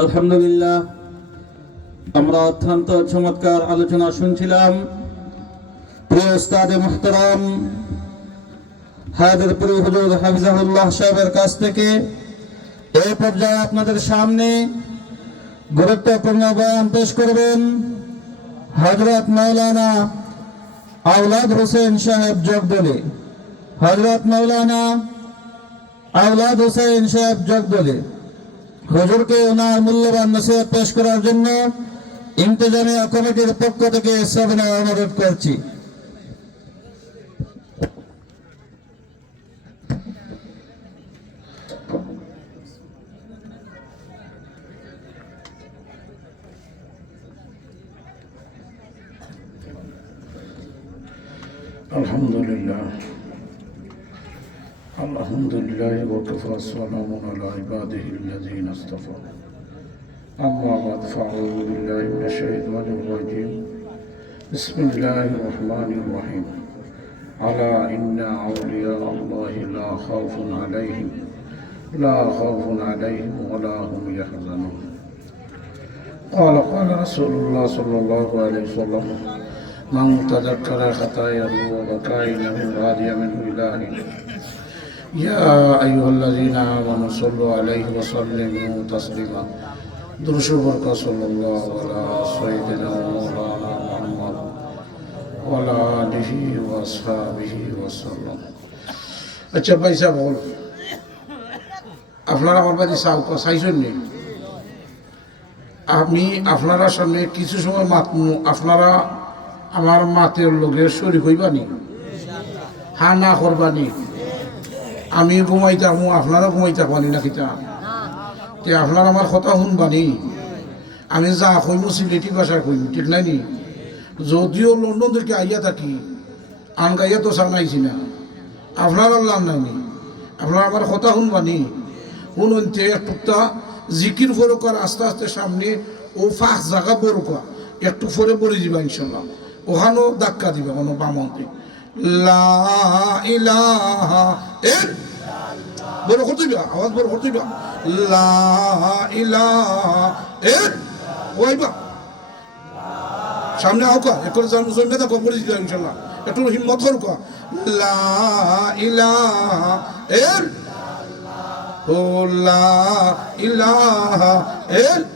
আলহামদুলিল্লাহ, আমরা অত্যন্ত চমৎকার আলোচনা শুনছিলাম প্রিয় উস্তাদে মুহতারাম হায়দারপুর হুজুর হাফিজাহুল্লাহ সাহেবের কাছ থেকে। এই পর্যায়ে আপনাদের সামনে গুরুত্বপূর্ণ বয়ান পেশ করবেন হযরত মাওলানা আওলাদ হোসেন সাহেব জগদলে। হযরত মাওলানা আওলাদ হোসেন সাহেব জগদলে হুজুরকে ওনার মূল্যবান নসিহত পেশ করার জন্য ইন্তেজামিয়া কমিটির পক্ষ থেকে সবিনয় অনুরোধ করছি। আলহামদুলিল্লাহ আলহামদুলিল্লাহ ওয়া কাফা সালামুন আলা ইবাদিহিল্লাযীনা ইসতাফা আম্মা বা'দ ফাআউযু বিল্লাহি মিনাশ শাইতানির রাজীম বিসমিল্লাহির রহমানির রহিম আলা ইন্না আউলিয়া আল্লাহি লা খাউফুন আলাইহিম ওয়া লা হুম ইয়াহজানুন قال رسول الله صلى الله عليه وسلم من تذكر خطاياه وبكى له هادي منه إلهي يا أيها الذين آمنوا صلوا عليه وسلموا تسليما درشوا بركة صلى الله على سيدنا مولانا محمد وعلى آله وأصحابه وسلم। अच्छा भाई साहब बोल আপনারা আমার বাড়ি চাইছেন নি? আমি আপনারা সামনে কিছু সময় আপনারা আমার মাতের লোকের শরীর হইবানি, হা না করবানি। আমি ঘুমাইতাম, আপনারা ঘুমাইতে পারি না কিতা তে আপনারা আমার কথা শুনবানি। আমি যা কইমু সিলেটি ভাষায় কইমু, ঠিক নাই নি? যদিও লন্ডন থেকে আইয়া থাকি, আন গাইয়া তো সামনাইছি না, আপনারা লাভ নাই নি। আপনারা আমার কথা শুনবানি। শুনতে একটুটা জিকির ফরকার আস্তে আস্তে সামনে ও ফাঁস জায়গা বরকা একটু ফরে পড়ে যাবা ইনশাল্লাহ। ওখানেও ধাক্কা দিবা কোনো বামন্তে লা ইলাহা ইল্লাল্লাহ বড় করতে দিবা, আওয়াজ বড় করতে দিবা লা ইলাহা ইল্লাল্লাহ। সামনে আও কা একটু জমে থাকো, পড়ে যাবা ইনশাল্লাহ। একটু হিম্মত করো কা লা ইলাহা ইল্লাল্লাহ লা ইলাহা ইল্লাল্লাহ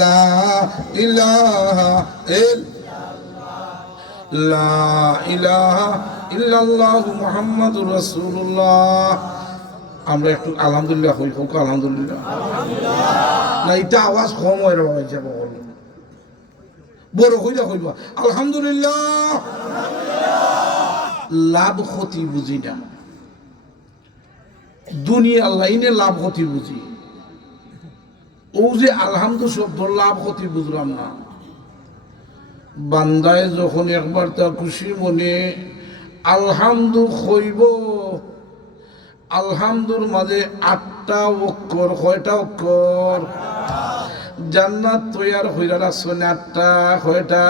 লা ইলাহা ইল্লাল্লাহ লা ইলাহা ইল্লাল্লাহু মুহাম্মাদুর রাসূলুল্লাহ। আমরা একটু আলহামদুলিল্লাহ কই, হোক আলহামদুলিল্লাহ। না এটা আওয়াজ কম হয়ে রবা যাব, বড় কইরা কইবা আলহামদুলিল্লাহ। লাভ ক্ষতি বুঝি না, দুনিয়া লাইনে লাভ ক্ষতি বুঝি। ও যে আলহামদু শব্দ লাভ ক্ষতি বুঝলাম না। বান্দায় যখন একবার তা খুশি মনে আলহামদু হইব, আলহামদুর মাঝে 8টা অক্ষর, কয়টা অক্ষর? জান্নাত তৈয়ার হইরা রাখছেন 8টা, কয়টা?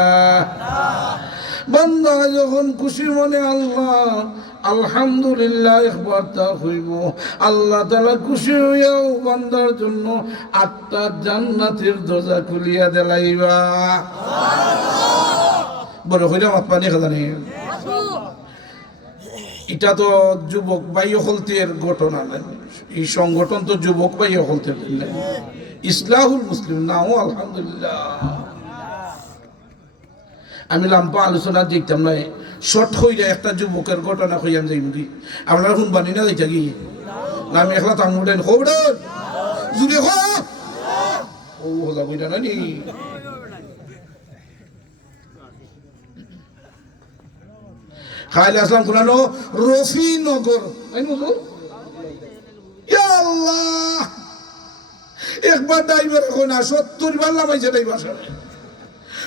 বান্দা যখন খুশি মনে আল্লাহ আলহামদুলিল্লাহ একবার তা হইব, আল্লাহ তাআলা খুশি হইয়াও বান্দার জন্য 8টা জান্নাতের দরজা খুলিয়া দেলাইবা। বড় হইরা মাত পানি খাজানি। এটা তো যুবক ভাই হলতের ঘটনা না, এই সংগঠন তো যুবক ভাই হলতের ইসলাহুল মুসলিম নাও আলহামদুলিল্লাহ। আমি লাম্পা আলোচনা দেখতাম না, শর্ট হইলে একটা যুবকের ঘটনা হইয়াম যাই মুদি। আপনারা শুনবানি না যাইতা কি? আমি একলা তাম উঠেন খবর জুড়ে ও হজা কইটা না নি। খাইলে আসলাম কোনানো রফিনগর, আল্লাহ একবার ড্রাইভার কই না 70 বার লামাইছে ড্রাইভার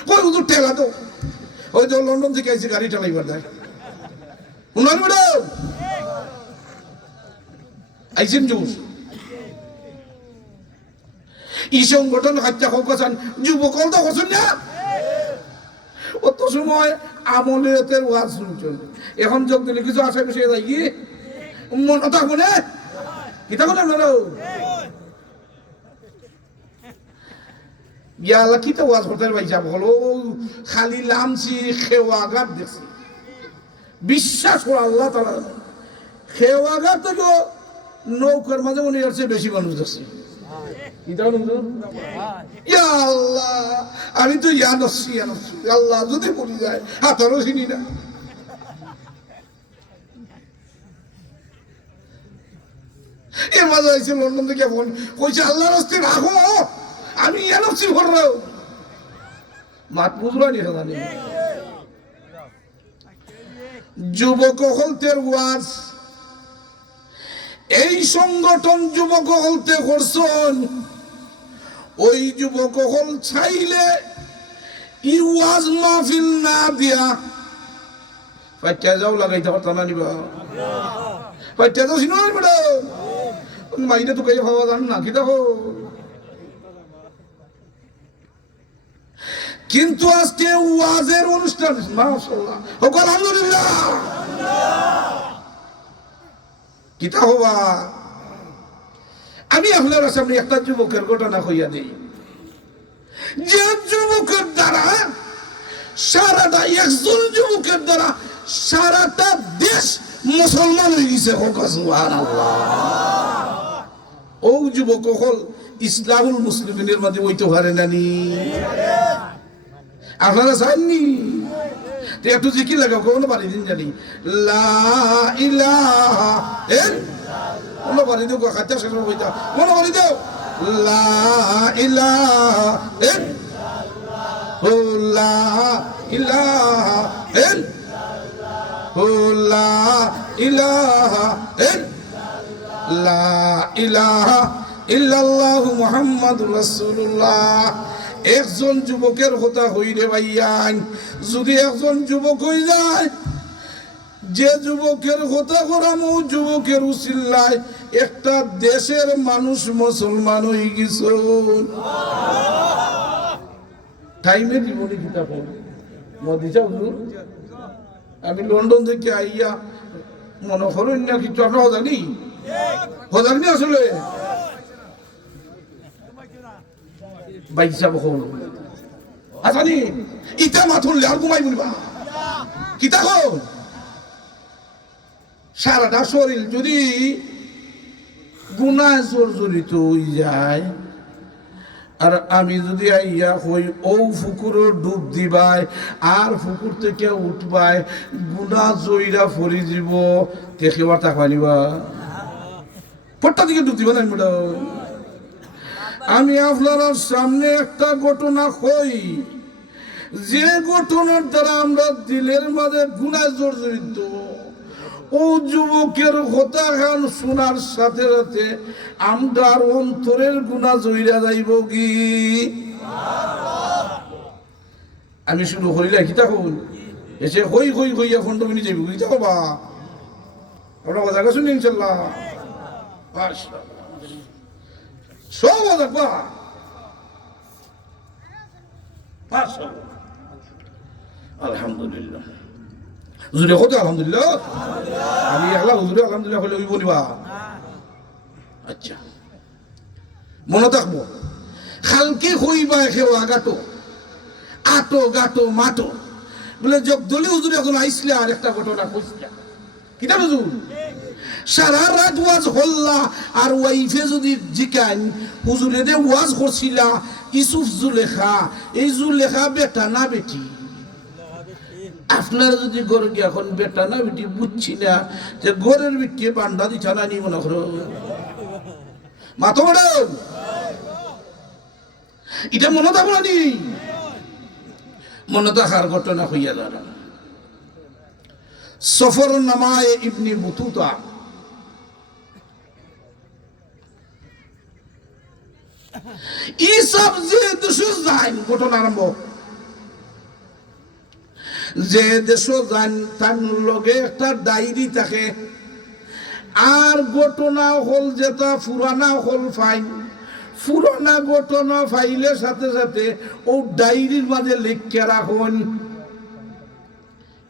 কই হুজুর ঠেলা তো। ওই যে লন্ডন থেকে আইছে গাড়ি চালাইবার দেয় উনার বেড়া আইসেন জুস ই সংগঠন হত্যা কখন যুবক তো করছেন না। অত সময় আমলের ওয়াজ শুনছেন, এখন যোগ দিলে কিছু আসে বিষয়ে যাই কি মনে থাকবো না। কিতা কথা আপনারা ইয়া আল্লাহ কিতা ওয়াজ করতে পাইছা বলো খালি লামছি খেওয়াঘাত দেখছি বিশ্বাস করে আল্লাহ তাআলা খেওয়াঘাত থেকে নৌকার মাঝে মনে হচ্ছে বেশি মানুষ দেখছি ইয়া আল্লাহ আমি তো ইয়ানছি আল্লাহ যদি বলি যায় হাতারও চিনি না এর মাঝে আইছে লন্ডন থেকে ফোন কইছে আল্লাহর রাস্তে রাখো আমি ইয়ানছি ভররাও মাত বুঝবানি জানি যুবক হলতের ওয়াজ এই সংগঠন যুবক হলতে করছেন ওই যুবক হল চাইলে ই ওয়াজ মাহফিল না দিয়া পাইটা যাও লাগাইতে পারতা না নিবা পাইটা যাও শুনো ম্যাডাম মাইনে তো কাই ভাবা জান না কি দেখো কিন্তু আজকে ওয়াজের অনুষ্ঠান মাশাআল্লাহ আলহামদুলিল্লাহ কিতা হবা আমি আপনার সামনে একটা যুবকের ঘটনা কইয়া দিই যে যুবকের দ্বারা সারাটা একজন যুবকের দ্বারা সারাটা দেশ মুসলমান হয়ে গেছে সুবহানাল্লাহ ও যুবক হল ইসলামুল মুসলিমিনের মাঝে হইতে পারে নানি আপনারা জাননি একটু জিকির লাগাও কোনো পারি দিন জানি লা ইলাহা ইল্লাল্লাহ কোনো পারি দিও খাতা শেষ হইতা মনে পারি দাও লা ইলাহা ইল্লাল্লাহ লা ইলাহা ইল্লাল্লাহ লা ইলাহা ইল্লাল্লাহ লা ইলাহা ইল্লাল্লাহ মুহাম্মাদুর রাসূলুল্লাহ একজন যুবকের কথা হইরে ভাইয়ান যদি একজন যুবক হই যায় যে যুবকের কথা করামু যুবকের উসিল্লায় একটা দেশের মানুষ মুসলমান হয়ে গেছে টাইমের জীবনে কিতাব মদিজা হুজুর আমি লন্ডন থেকে আইয়া মনে করেন না কিছু আপনার জানি হজানি আসলে বাইসা বহল আসানি ইটা মাথুন আর ঘুমাই বলবা কিতা হল সারাটা শরীর যদি গুনাহ জর্জরিত হয়ে যায় আর আমি যদি আইয়া হই ও ফুকুরও ডুব দিবাই আর ফুকুর থেকে উঠবাই গুনাহ জইরা ফরি যাব দেখেবার টাকা নিবা পট্টা দিকে ডুব দিবা না ম্যাডাম আমি আপনার সামনে একটা ঘটনা কই যে ঘটনার দ্বারা আমরা দিলের মাঝে গুনাহ জর্জরিত ও যুবকের কথা গান শোনার সাথে সাথে আমরার অন্তরের গুনাহ জইরা যাইব কি আমি শুরু করিলে কিতা কই এসে হই হই হই এখন তুমি নিজে বুঝতে পারবা আমরা কথা গেছো ইনশাআল্লাহ মাশাআল্লাহ সব দেখবা মাশাআল্লাহ আলহামদুলিল্লাহ হুজুরে কত আলহামদুলিল্লাহ আমি একলা হুজুরে আলহামদুলিল্লাহ হলে হইব নিবা আচ্ছা মনে থাকবো খালকে হইবা খেওয়া গাটো আটো গাটো মাটো বলে জগদলি হুজুর এখন আইসলে আর একটা ঘটনা কইছিলা কিতা হুজুর সারা রাত ওয়াজ হল্লা আর ওয়াইফে যদি জিকান হুজুরে দে ওয়াজ করছিলা ইসুফ জুলেখা এই জুলেখা বেটা না বেটি আপনার যদি গড় গিয়ে এখন বেটা না বেটি বুঝছি না যে গড়ের বিটি বান্ডা দিছা না নি মনে করো মাতো ম্যাডাম এটা মনে থাকো না নি মনে থাকার ঘটনা হইয়া দাঁড়া সফর নামায় ইবনে বুতুতা ইসব যে দেশ যান ঘটনা আরম্ভ যে দেশ যান তার লগে একটা ডায়েরি থাকে আর ঘটনা হল যেটা পুরানা হল ফাইন পুরানা ঘটনা ফাইলের সাথে সাথে ও ডায়েরির মাঝে লিখে রাখুন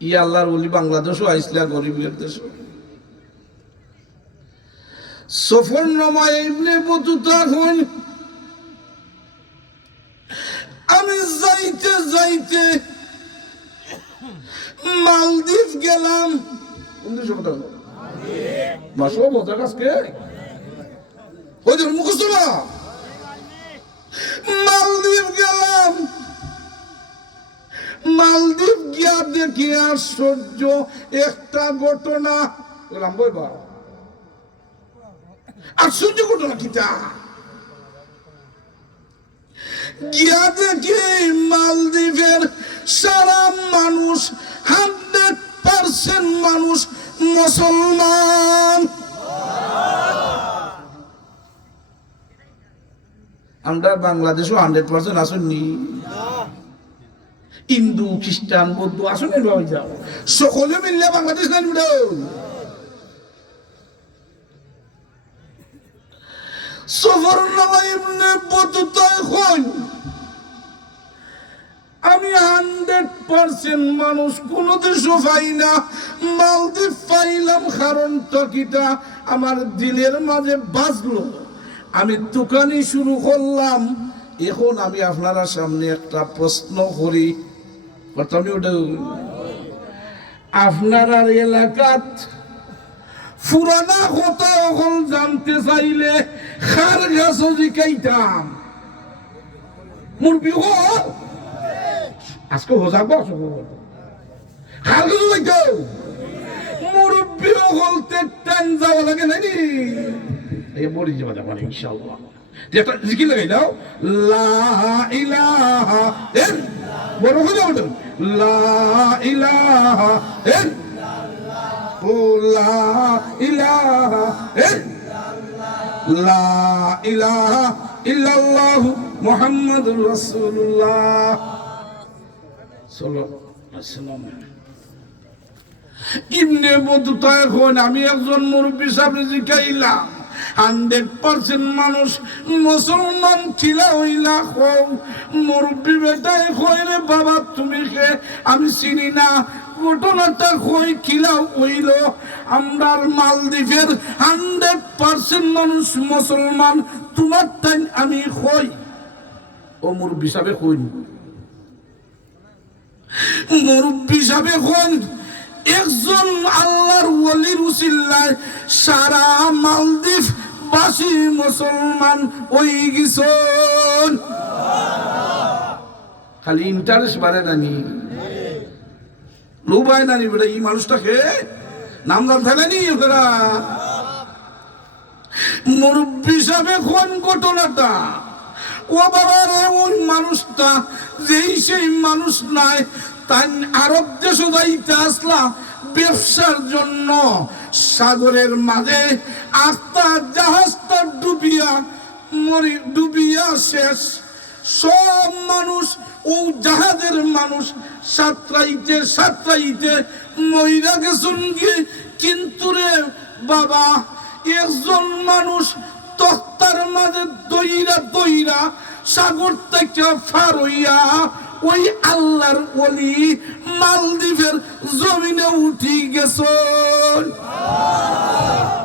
ই আল্লাহর ওলি বাংলাদেশও আইসলা গরিবের দেশ সফরনামা ইবনে বতুতা হন আমি যাইতে যাইতে মালদ্বীপ গেলাম। কোন দেশে কথা মাসো বোঝা কাজকে ওদের মুখস্থ না। মালদ্বীপ গেলাম, মালদ্বীপ গিয়া দেখি আশ্চর্য একটা ঘটনা। বললাম বইবা আশ্চর্য ঘটনা কিটা? গিয়া দেখি মালদ্বীপের সারা মানুষ 100% মানুষ মুসলমান। আমরা বাংলাদেশও 100% আসেননি, হিন্দু খ্রিস্টান বৌদ্ধ আসেন সকলে মিললে বাংলাদেশ না। সফরনামা ইবনে বতুতা হন আমি 100% মানুষ কোন দেশও পাই না, মালদ্বীপ পাইলাম। কারণটা কিটা আমার দিলের মাঝে বাজলো। আমি দোকানি শুরু করলাম। এখন আমি আপনারা সামনে একটা প্রশ্ন করি, প্রথমে ওটা আপনার এলাকাত পুরানা কথা এখন জানতে চাইলে খার গাছ জিকাইতাম মুরবি হল আজকে হোজাক খার গাছ যাইতাম মুরব্বী হলতে টান যাওয়া লাগে নাকি বলি যাওয়া যাবো ইনশাআল্লাহ। যেটা জিকির লাগাই দাও লা ইলাহা বড় হয়ে যাও লা ইলাহা লা ইলাহা লা ইলাহা ইল্লাল্লাহ মুহাম্মাদুর রাসূলুল্লাহ সাল্লাল্লাহু আলাইহি ওয়াসাল্লাম। ইবনে বতুতা এখন আমি একজন মুরব্বী সাহেব জিকাইলাম 100% মানুষ মুসলমান ছিল হইলা হও। মুরব্বী বেটাই কইরে বাবা তুমি কে? আমি চিনি না। ঘটনাটা কই কিলা হইল আমরা মালদ্বীপের 100% মানুষ মুসলমান, তোমার তাই আমি কই। ও মুরব্বী সাহেব কইন, মুরব্বী সাহেব কইন একজন আল্লাহর ওলির উসিলায় সারা মালদ্বীপ বাসী মুসলমান ওই গেছেন। খালি ইন্টারেস্ট বাড়ে নানি লোবায় নানি বেটা এই মানুষটাকে নাম জানতে নানি ওরা মুরব্বী সাহেব কোন ঘটনাটা ও বাবা রে ওই মানুষটা যেই সেই মানুষ নাই তাই আরব দেশ যাইতে আসলা ব্যবসার জন্য। সাগরের মাঝে আস্তা জাহাজটা ডুবিয়া শেষ। সব মানুষ ও জাহাজের মানুষ সাঁতরাইতে মইরা গেছেন গিয়ে। কিন্তু রে বাবা একজন মানুষ তক্তার মাঝে দইরা সাগর থেকে ফার হইয়া ওই আল্লাহর ওলি মালদ্বীপের জমিনে উঠি গেছেন।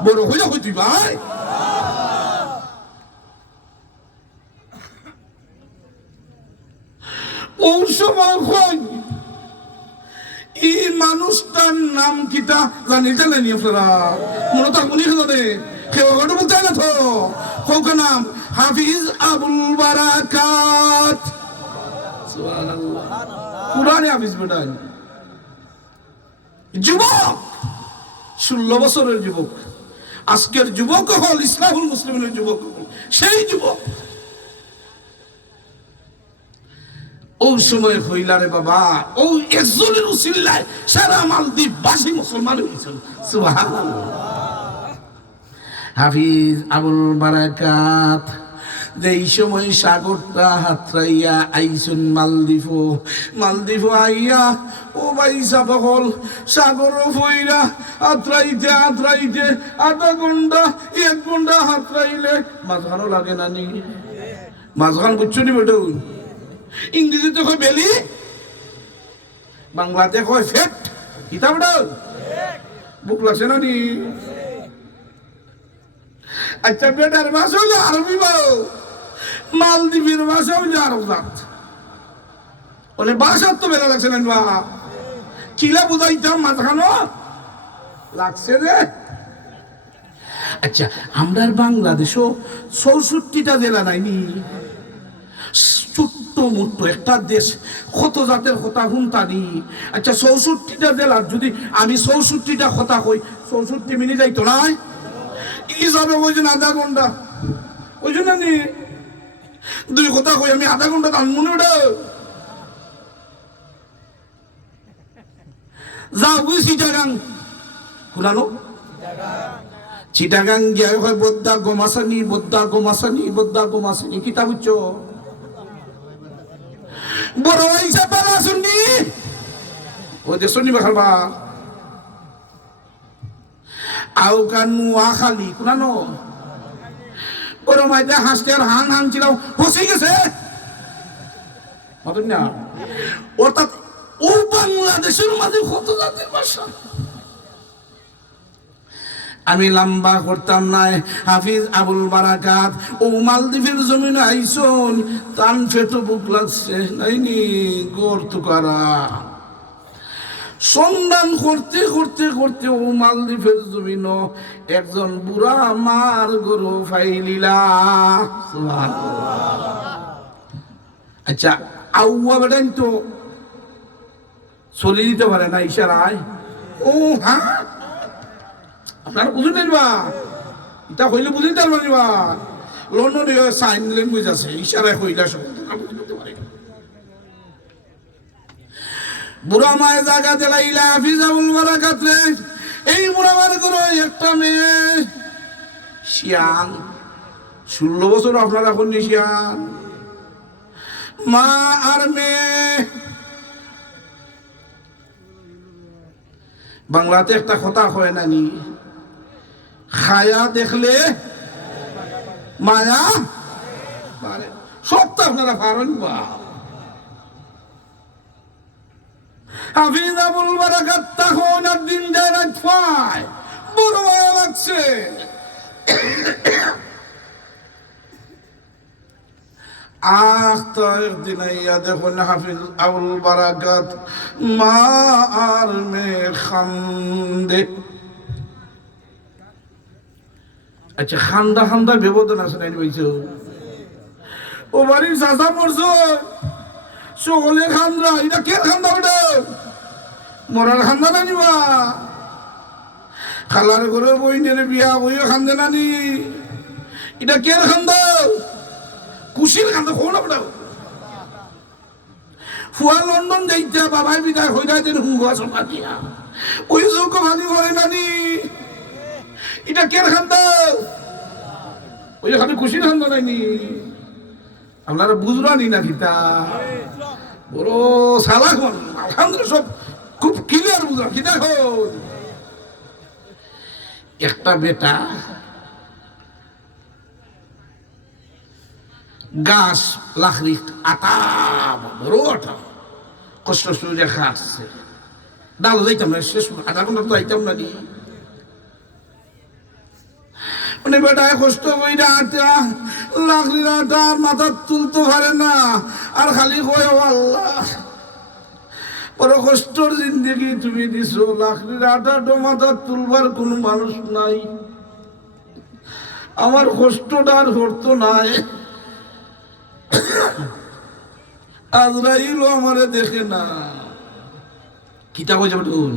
বড় হইয়া কই তুই ভাই? ওই সময় কই এই মানুষটার নাম কিটা জানেন আপনারা? মনে তো আপনি জানে কেউ বলতে না তো হোক নাম হাফিজ আবুল বারাকাত। পুরানি হাফিজ বেটাই যুবক, 16 বছরের যুবক। আজকের যুবক হল ইসলামুল মুসলিমের যুবক, সেই যুবক। ওই সময় হইলারে বাবা ওই একজনের উসিলায় সারা মালদ্বীপ বাসী মুসলমান হয়েছিল। সুবহানাল্লাহ। হাফিজ আবুল বারাকাত যেই সময় সাগরটা হাতরাইয়া আইসুন মালদ্বীপ আইয়া ও ভাই সাবল সাগর ফইরা হাতরাইতে আধা ঘন্টা 1 ঘন্টা হাতরাইলে মাঝখানও লাগে না নি? মাঝখান বুঝছো নি বেটো? ইংরেজিতে কয় বেলি, বাংলাতে কয় ফেট। কিতাব বুক লাগছে না নি? আচ্ছা বেটার ভাষা হইলো আরবি বাউ, মালদ্বীপের ভাষা হইলো আরব জাত। ওনে ভাষার তো বেলা লাগছে না বা কিলা বুঝাইতাম মাঝখানো লাগছে রে। আচ্ছা আমরা বাংলাদেশও 64টা জেলা নাইনি, ছোট্ট মোট্ট একটা দেশ, কত জাতের কথা হুনতানি। আচ্ছা 64টা জেলার যদি আমি 64টা কথা কই 64 মিনিট যাইতো নাই, ই যাবে ওই জন্য আধা ঘন্টা, ওই জন্য নি দুই কথা কই আমি আধা ঘন্টা তার মনে ওটা যা বুঝি চিটাগাং কুলানো চিটাগাং গিয়া হয় বদ্দা গোমাসানি বদ্দা গোমাসানি বদ্দা গোমাসানি কিতা বুঝছো বড় হিসাব বালা শুননি ও যে শুনি বাখালবা আও কানু আখালি কুলানো বড় মাইতে হাসতে আর হান হান ছিল হসে গেছে মতন না। অর্থাৎ ও বাংলাদেশের মাঝে কত জাতির ভাষা। আমি লম্বা করতাম নাই, হাফিজ আবুল বারাকাত ও মালদ্বীপের জমিনে আইসন তান ফেটো বুক লাগছে নাইনি গোর তুকারা সন্ধান করতে করতে করতে ও মালদ্বীপের জমিন একজন বুড়া মার গরু ফাইলিলা। আচ্ছা আউয়া বেটাই তো চলে দিতে পারে না ইশারায়। ও হ্যাঁ আপনারা বুঝুন নিবা এটা হইলে বুঝিতে পারবেন নিবা লন্ডনে সাইন ল্যাঙ্গুয়েজ আছে ইশারায় হইলা সব বুড়া মায়ে জায়গা দিলাইলা হাফিজ আবুল বারাকাত রে। এই বুড়া মার করে একটা মেয়ে শিয়ান 16 বছর আপনারা এখন শিয়ান মা আর মেয়ে। বাংলাতে একটা কথা হয় নানি খায়া দেখলে মায়া সব তো আপনারা পারেন বা। হাফিজ আবুল বারাকাত তখন একদিন যায় রাত পায় বড় মায়া লাগছে। তো একদিন আইয়া দেখুন হাফিজ আবুল বারাকাত মা আর মেয়ে খান্দে। আচ্ছা খান্দা খান্দা ব্যবধান আছে নাই বলছো ও বাড়ির চাষা পড়ছো সকলে খান্দা এটা কে খান্দা ওটা মরার খান্দা না নিবা খালার ঘরে বইনের বিয়া বইও খান্দে নানি এটা কে খান্দা খুশির খান্দা খোলা পড়াও ফুয়া লন্ডন যাইতে বাবাই বিদায় হয়ে যায় যেন হুঙ্গুয়া সোনা দিয়া ওই চৌক ভানি করে নানি এটা কে খান্দা ওই খালি খুশির খান্দা নাইনি আপনারা বুঝরানি না খিতা বড় সালাক আলহামদুলিল্লাহ সব খুব ক্লিয়ার বুঝলাম কি দেখো একটা বেটা গাছ লাকড়ি আটা বড় আটা কষ্ট সুবিধা খাটছে ডাল যাইতাম না শেষ আধা ঘন্টা তো যাইতাম না নি মানে বেটায় কষ্ট বইটা আটা লাকড়ির আটা মাথা তুলতে পারে না আর খালি কয় আল্লাহ বড় কষ্টর জিন্দগি তুমি দিছো লাকড়ির আটাটা মাথা তুলবার কোনো মানুষ নাই আমার কষ্টটা আর হতো নাই আজরাইল আমারে দেখে না কিতা কইছে বটুন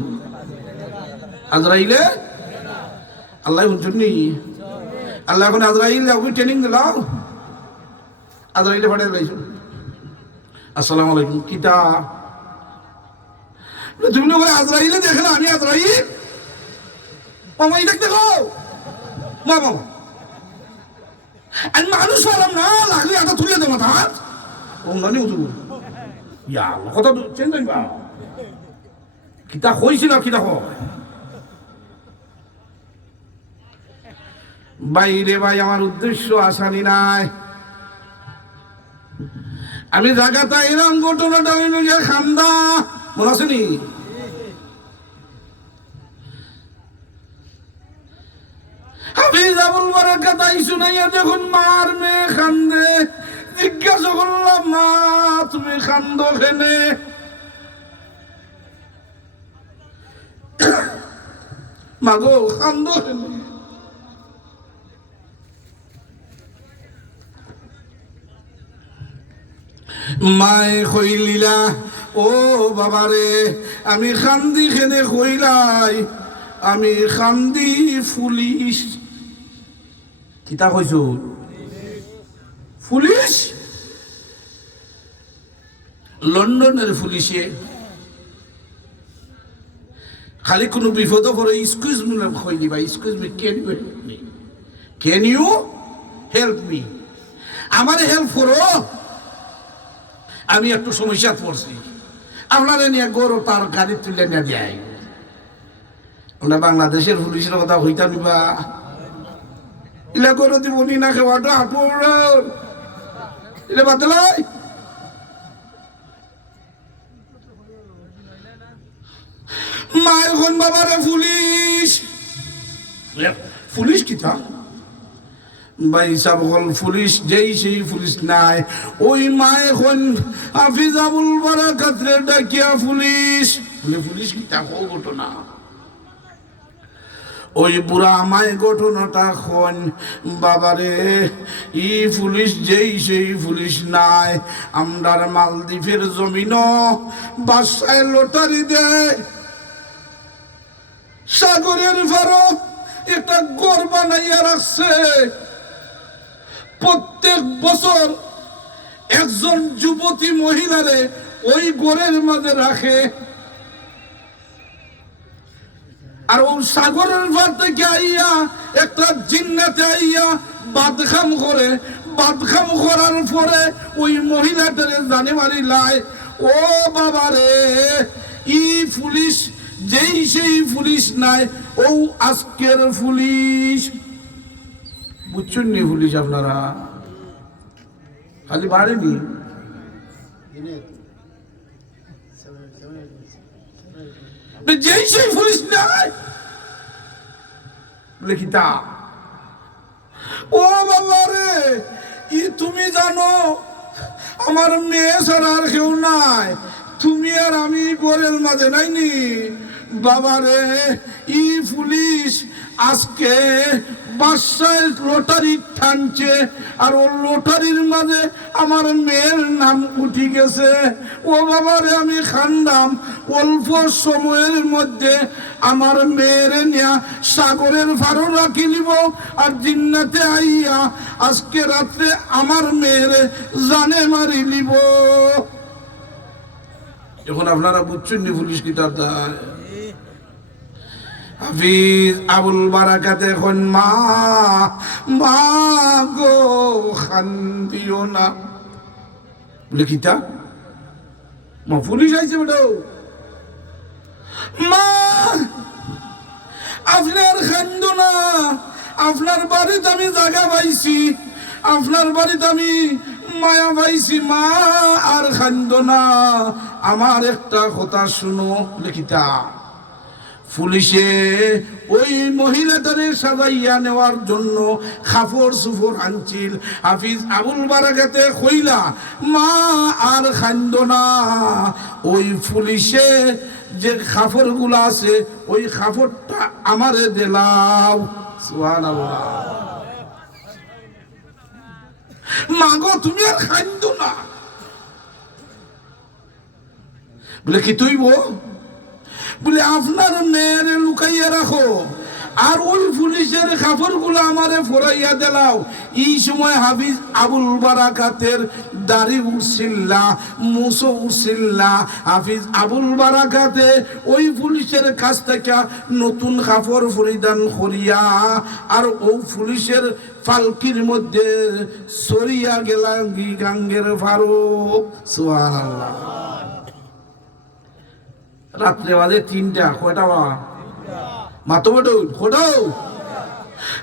আজরাইলে আল্লাহ শুনছুনি আল্লাহ এখন আজরাইল আপনি ট্রেনিং দিলাও আজরাইলে ফাটে লাইছো আসসালামু আলাইকুম কিতা তুমি লোক আজরাইলে দেখে না আমি আজরাইল মামা এটা দেখো মামা আমি মানুষ হলাম না লাগলে আটা তুলে দেবো তার ও নানি উঠু ইয়া কথা চেঞ্জ হইবা কিতা কইছিল কিতা কয় বাইরে ভাই আমার উদ্দেশ্য আসানি নাই আমি জায়গাটা এরম ঘটনাটা হইল গিয়ে খান্দা মনে আসেনি হাফিজ আবুল বারাকাত আইসু নাইয়া দেখুন মার মেয়ে কান্দে, জিজ্ঞাসা করলাম মা তুমি কান্দো কেনে? মাগো কান্দো কেনে? মায়ে কইলিলা ও বাবারে আমি কান্দি খেনে কইলাই, আমি কান্দি পুলিশ। কিতা কইছ? পুলিশ? লন্ডনের পুলিশে খালি কোনো বিপদ পড়ে এক্সকিউজ মি কই দিবা, excuse me can you help me, can you help me, আমার হেল্প করো, আমি একটু সমস্যা পড়ছি, আপনারা নিয়ে গরু তার গাড়ি তুলে নিয়ে যায়। আমরা বাংলাদেশের পুলিশের কথা হইতাম বা ইলা গরু দিব নি না খাওয়াটা হাঁটুর ইলে বাদলাই মায়ের কোন বাবারে পুলিশ, পুলিশ কিতা ভাই সাহেব হল পুলিশ, যেই সেই পুলিশ নাই। ওই মায়ে কোন হাফিজ আবুল বারাকাত রে ডাকিয়া পুলিশ, বলে পুলিশ কিতা কো ঘটনা? ওই বুড়া আমায় ঘটনাটা খন বাবারে, ই পুলিশ যেই সেই পুলিশ নাই, আমরার মালদ্বীপের জমিন বাসায় লটারি দেয়, সাগরের ফারো একটা ঘর বানাইয়া রাখছে, প্রত্যেক বছর একজন যুবতী মহিলারে ওই ঘরের মাঝে রাখে, আর ওই সাগরের ফার থেকে আইয়া একটা জিন্নাতে আইয়া বাদখাম করে, বাদখাম করার পরে ওই মহিলাটারে জানে মারি লাই। ও বাবারে, ই পুলিশ যেই সেই পুলিশ নাই, ও আজকের পুলিশ। বুঝছেন নি পুলিশ আপনারা? খালি বাড়েনি যেই সেই পুলিশ নাই লিখিতা। ও বাবা রে, ই তুমি জানো আমার মেয়ে ছাড়া আর কেউ নাই, তুমি আর আমি গোরের মাঝে নাইনি বাবারে। ই পুলিশ আজকে বাসায় লটারি টানছে, আর ও লটারির মাঝে আমার মেয়ের নাম উঠি গেছে। ও বাবারে আমি খান্দাম অল্প সময়ের মধ্যে আমার মেয়ের নিয়া সাগরের ফারো রাখি নিব, আর জিন্নাতে আইয়া আজকে রাত্রে আমার মেয়ের জানে মারি নিব। যখন আপনারা বুঝছেন নি পুলিশ কি তার দায়। হাফিজ আবুল বারাকাত এখন মা মা গো খান্দিও না, বলে কিতা মা পুলিশ আইছে বেটা, মা আপনার খান্দো না, আপনার বাড়িতে আমি জায়গা পাইছি, আপনার বাড়িতে আমি মায়া পাইছি, মা আর খান্দো না, আমার একটা কথা শুনো। লিখিতা পুলিশে ওই মহিলাটারে সাজাইয়া নেওয়ার জন্য কাপড় সুফর আনছিল। হাফিজ আবুল বারাকাতে কইলা মা আর খান্দো না, ওই পুলিশে যে কাপড় গুলা আছে ওই কাপড়টা আমারে দিলাও। সুবহানাল্লাহ। মাগো তুমি আর খান্দো না, বলে কি তুই বলে আপনার মেয়ের লুকাইয়া রাখো, আর ওই পুলিশের কাপড় গুলো আমারে ফরাইয়া দিলাও। এই সময় হাফিজ আবুল বারাকাতের দাড়ি উঠছিল্লা, মুসো উঠছিল্লা। হাফিজ আবুল বারাকাতে ওই পুলিশের কাছ থেকে নতুন কাপড় পরিধান করিয়া আর ও পুলিশের পালকির মধ্যে সরিয়া গেলা গাঙ্গের ফারুক। সুবহানাল্লাহ। রাত্রে বাজে 3টা, কয়টা বা মাতো খোটাও।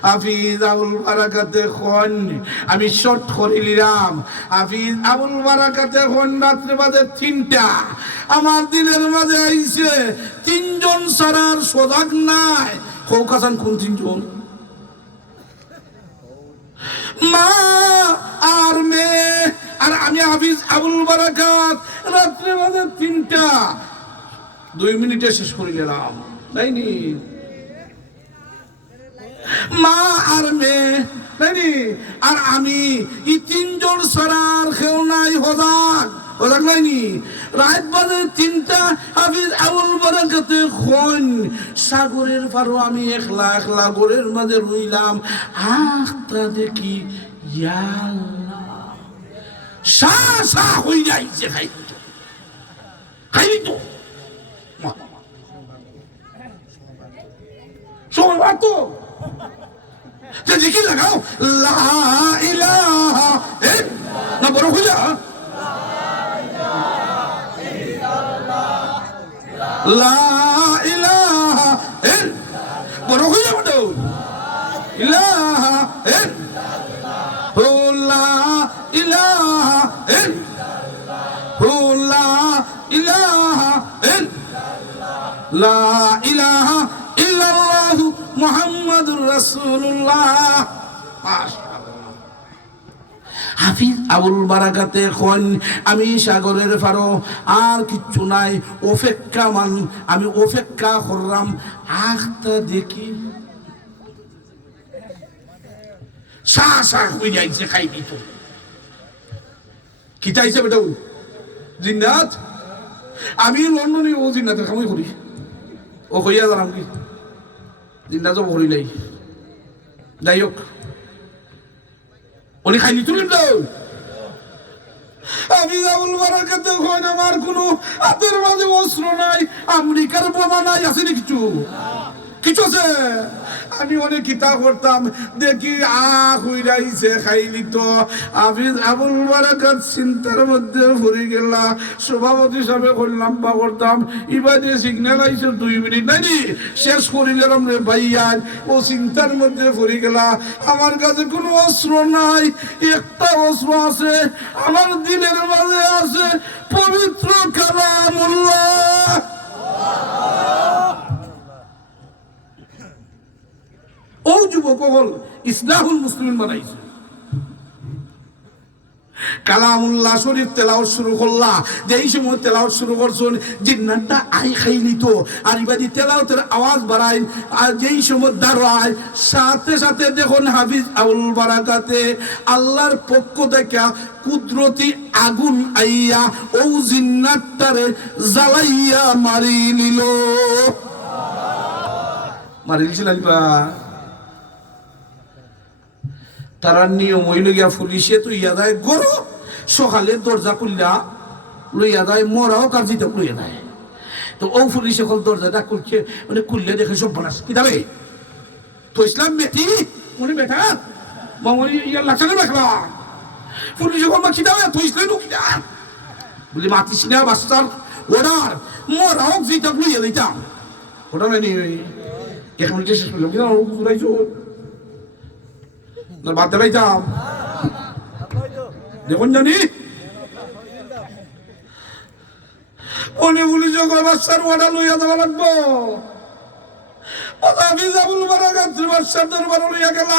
হাফিজ আবুল বারাকাতে খন আমি শর্ট করে নিলাম। হাফিজ আবুল বারাকাতে খন রাত্রে বাজে 3টা, আমার দিনের মাঝে আইছে 3জন সারার সজাগ নাই। কৌকাসান কোন 3জন? মা আর মেয়ে আর আমি হাফিজ আবুল বারাকাত রাত্রে বাজে 3টা 2 মিনিটে শেষ করে গেলাম তাইনি মা আর মেয়ে তাইনি আর আমি এই 3 জন সরার কেউ নাই হজাক হজাক নাইনি রাত বাজে 3টা হাফিজ আবুল বারাকাতে খন সাগরের পারো আমি একলা একলা গোরের মাঝে রইলাম আখটা দেখি ইয়া আল্লাহ সা সা হই যাইছে খাইলি তো সময় বাড়তো যে জিকির লাগাও লা ইলাহা না বড় হয়ে যা লা ইলাহা বড় হয়ে যাবে তো ইলাহা হো লা ইলাহা হো লা ইলাহা লা ইলাহা ইল্লাল্লাহ মুহাম্মাদুর রাসূলুল্লাহ মাশাআল্লাহ হাফিজ আবুল বারাকাতে কোন আমি সাগরের পারো আর কিচ্ছু নাই অপেক্ষা মান আমি অপেক্ষা করলাম আখটা দেখি সা সা হয়ে যাইছে খাই দিত কি চাইছে বেটা জিন্নাত আমি লন্ডনে ও জিন্নাতের কামাই করি ও হইয়া জানাম কি জিন্নাত ভরি নাই যাই হোক উনি খাইনি তুলেন তো আমি আবুল বারাকাতে হয় না আমার কোনো হাতের মাঝে অস্ত্র নাই আমেরিকার বোমা নাই আছে না কিছু কিছু আছে আমি অনেক কিতাব করতাম দেখি হইরাইছে খাইলি তো হাফিজ আবুল বারাকাত চিন্তার মধ্যে ভরে গেলা সভাপতি সাহেব করলাম বা করতাম ইবাদে সিগন্যাল আইছে 2 মিনিট নাই শেষ করিলাম রে ভাইয়ান ও চিন্তার মধ্যে ভরে গেলা আমার কাছে কোনো অস্ত্র নাই একটা অস্ত্র আছে আমার দিলের মাঝে আছে পবিত্র কালামুল্লাহ ও যুবক হল ইসলাহুল মুসলিম বানাইছে কালামুল্লাহ শরীফ তেলাওয়াত শুরু করলা যেই সময় তেলাওয়াত শুরু করছেন জিন্নাতটা আই খাইলি তো আর ইবাদি তেলাওয়াতের আওয়াজ বাড়াই আর যেই সময় দাঁড়ায় সাথে সাথে দেখুন হাফিজ আবুল বারাকাতে আল্লাহর পক্ষ থেকে কুদরতি আগুন আইয়া ও জিন্নাতটারে জ্বালাইয়া মারি নিল মারি দিছিল তারা নিয়ম হইল গিয়া পুলিশে তো ইয়া যায় গরো সকালে দরজা খুললা লইয়া যায় মরাও কার জিতে লইয়া যায় তো ও পুলিশে এখন দরজাটা খুলছে মানে খুললে দেখে সব বানাস কি যাবে তো ইসলাম বেটি উনি বেটা মামনি ইয়া লাগছে না দেখলা পুলিশে কোন কি যাবে তো ইসলাম কি যা বলি মাতিস না বাচ্চার ওড়ার মরাও জিতে লইয়া দিতাম ওটা মানে এখন শেষ করলাম কি না ঘুরাইছো না বাদ দিলাম দেখুন জানি উনি পুলিশ বাচ্চার ওয়ার্ডা লইয়া দেওয়া লাগবো হাফিজ আবুল বারাকাত বাচ্চার দরবার লইয়া গেলা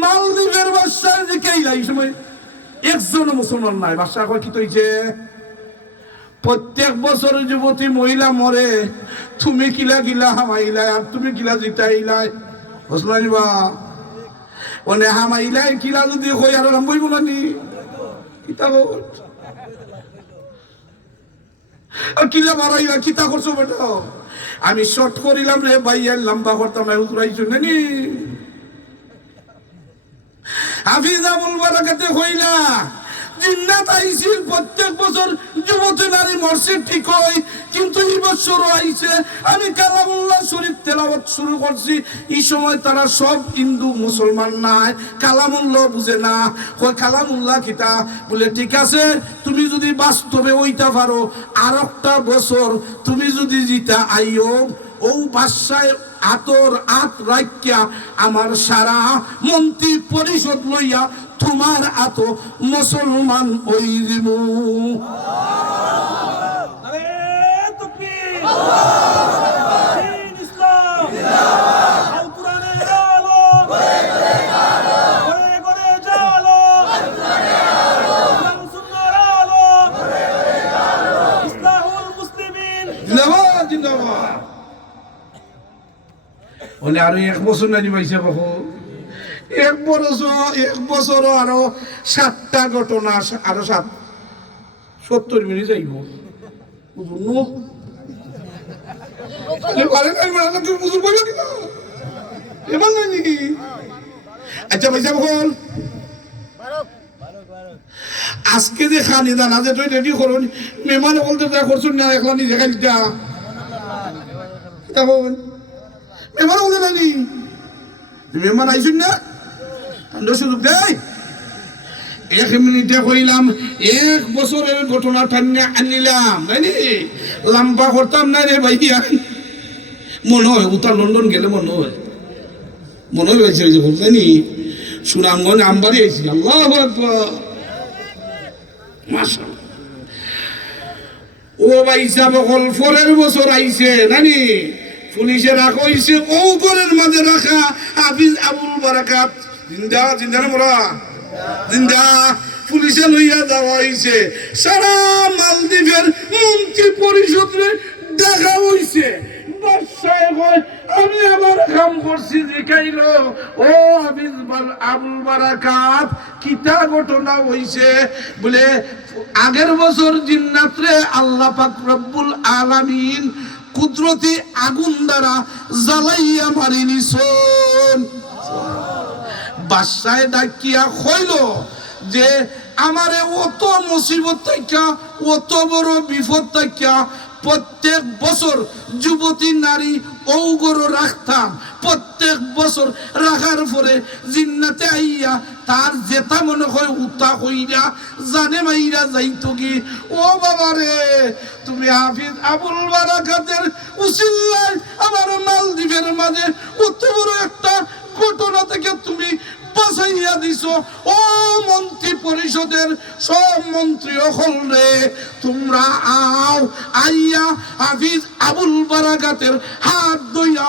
মালদ্বীপের বাচ্চার দিকে এই সময় একজন মুসলমান নাই বাচ্চা কি তৈছে প্রত্যেক বছর যুবতী মহিলা মরে তুমি কিলা গিলা হামাইলাই আর তুমি কিলা জিতাইলাই বুঝলাই বা ওনে হামাইলাই কিলা যদি কই আর নাম বইব নানি কিতাব আর কিলা মারাইলা কিতা করছো বেটা আমি শর্ট করিলাম রে ভাইয়া লম্বা করতাম না উতরাইছো নানি হাফিজ আবুল বারাকাতে হইলা জিন্নাত আইছিল প্রত্যেক বছর যুবতী নারী মসজিদ ঠিক হয় কিন্তু এই বছরও আইছে আমি কালামুল্লাহ শরীফ তেলাওয়াত শুরু করছি এই সময় তারা সব হিন্দু মুসলমান নাই কালামুল্লাহ বুঝে না কই কালামুল্লাহ কিতা বলে ঠিক আছে তুমি যদি বাস্তবে ওইটা পারো আর একটা বছর তুমি যদি জিতা আইও ও বাদশায় আতর আত রাখিয়া আমার সারা মন্ত্রী পরিষদ লইয়া তোমার আত মুসলমান ওই দিব আরো 1 বছর নানি পাইছে বাবু 1 বছর আরো 7টা ঘটনা আরো 70 মিনিট যাইব বুঝুন আচ্ছা ভাই বল আজকে যে খানি দানা যে তুই রেডি করুন মেহমান বলতে যা করছুন না একলা নিজে খাই যা মেহমান বলতে নানি মেহমান আইসুন না আমরা সুযোগ দেয় 1 মিনিটে কইলাম 1 বছরের ঘটনা টান্নে আনিলাম নাইনি লম্বা করতাম না রে ভাইয়া মনে হয় উত্তর লন্ডন গেলে মনে হয় হয়েছে ওই যে বলতেনি সুনামগঞ্জ আমবাড়ি আইছি আল্লাহু আকবার মাশাআল্লাহ ও ভাই সাহেব বল পরের বছর আইছে নানি পুলিশে রাখা হইছে ও ঘরের মাঝে রাখা হাফিজ আবুল বারাকাত জিন্দা না মোরা জিন্দা পুলিশে লইয়া যাওয়া হইছে সারা মালদ্বীপের মন্ত্রী পরিষদে দেখা হইছে বাদশাহ কয় আমি আমার কাম করছি দেখাইল ও হাফিজ আবুল বারাকাত কিতা ঘটনা হইছে বলে আগের বছর জিন্নাতরে আল্লাহ পাক রব্বুল আলামিন কুদরতি আগুন দ্বারা জ্বালাইয়া মারি নিছন বাদশাহ ডাকিয়া কইল যে আমারে অত মুসিবত থেকে অত বড় বিপদ থেকে প্রত্যেক বছর যুবতী নারী ঔগর রাখতাম প্রত্যেক বছর রাখার পরে জিন্নাতে আইয়া তার যেটা মনে হয় উতা কইরা জানে মাইরা যাইতো কি ও বাবা রে তুমি হাফিজ আবুল বারাকাতের উসিল্লায় আমার মালদ্বীপের মাঝে অত বড় একটা ঘটনা থেকে তুমি বাঁচাইয়া দিছো ও মন্ত্রী পরিষদের সব মন্ত্রী হল রে তোমরা আও আইয়া হাফিজ আবুল বারাকাতের হাত ধইয়া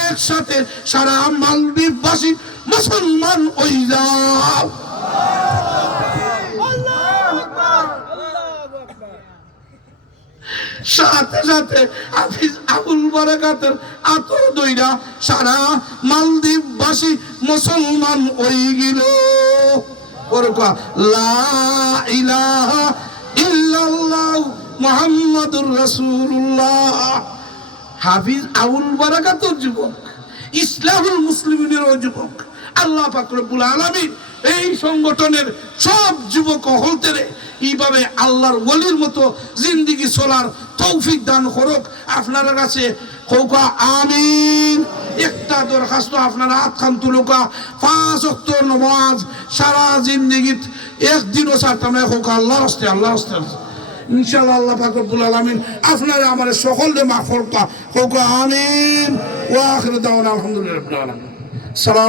একসাথে সারা মালদ্বীপবাসী মুসলমান হই যাও সাথে সাথে হাফিজ আবুল বারাকাতের আতর দইরা সারা মালদ্বীপবাসী মুসলমান হই গেল ওরকা লা ইলাহা ইল্লাল্লাহ মুহাম্মাদুর রাসূলুল্লাহ হাফিজ আবুল বারাকাতের যুবক ইসলাহুল মুসলিমিনের যুবক আল্লাহ পাক রব্বুল আলামিন এই সংগঠনের সব যুবক হলতেরে এইভাবে আল্লাহর ওলির মতো জিন্দেগি চলার তৌফিক দান করুক আপনার কাছে কৌকা আমিন একটা দরখাস্ত আপনারা আতখান তুলুকা 5 ওয়াক্ত নামাজ সারা জিন্দেগিত একদিনও ছাড়তাম না কৌকা আল্লাহর রাস্তায় ইনশাআল্লাহ আল্লাহ পাক রব্বুল আলামিন আপনারা আমাদের সকলকে মাফ করুক কৌকা আমিন ওয়া আখিরু দাওয়ানা আলহামদুলিল্লাহি রাব্বিল আলামিন সালাম